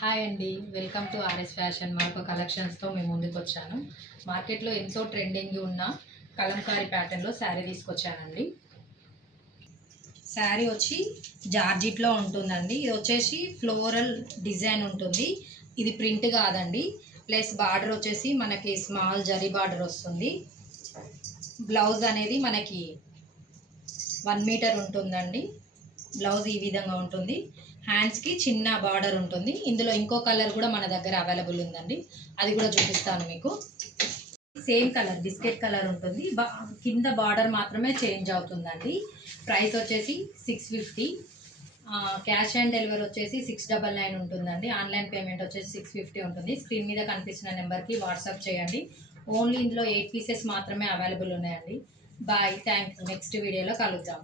Hi అండి, welcome to RS fashion. మరొక కలెక్షన్స్తో మేము ముందుకు వచ్చాను. మార్కెట్లో ఎంతో ట్రెండింగ్ ఉన్న కలంకారీ ప్యాటర్న్లో శారీ తీసుకొచ్చానండి. శారీ వచ్చి జార్జిట్లో ఉంటుందండి. ఇది వచ్చేసి ఫ్లోరల్ డిజైన్ ఉంటుంది. ఇది ప్రింట్ కాదండి. ప్లస్ బార్డర్ వచ్చేసి మనకి స్మాల్ జరీ బార్డర్ వస్తుంది. బ్లౌజ్ అనేది మనకి 1 మీటర్ ఉంటుందండి. బ్లౌజ్ ఈ విధంగా ఉంటుంది. హ్యాండ్స్కి చిన్న బార్డర్ ఉంటుంది. ఇందులో ఇంకో కలర్ కూడా మన దగ్గర అవైలబుల్ ఉందండి, అది కూడా చూపిస్తాను మీకు. సేమ్ కలర్ బిస్కెట్ కలర్ ఉంటుంది. కింద బార్డర్ మాత్రమే చేంజ్ అవుతుందండి. ప్రైస్ వచ్చేసి 650. క్యాష్ ఆన్ డెలివరీ వచ్చేసి 699 ఉంటుందండి. ఆన్లైన్ పేమెంట్ వచ్చేసి 650 ఉంటుంది. స్క్రీన్ మీద కనిపిస్తున్న నెంబర్కి వాట్సాప్ చేయండి. ఓన్లీ ఇందులో 8 పీసెస్ మాత్రమే అవైలబుల్ ఉన్నాయండి. Bye, thank you. నెక్స్ట్ వీడియోలో కలుద్దాం.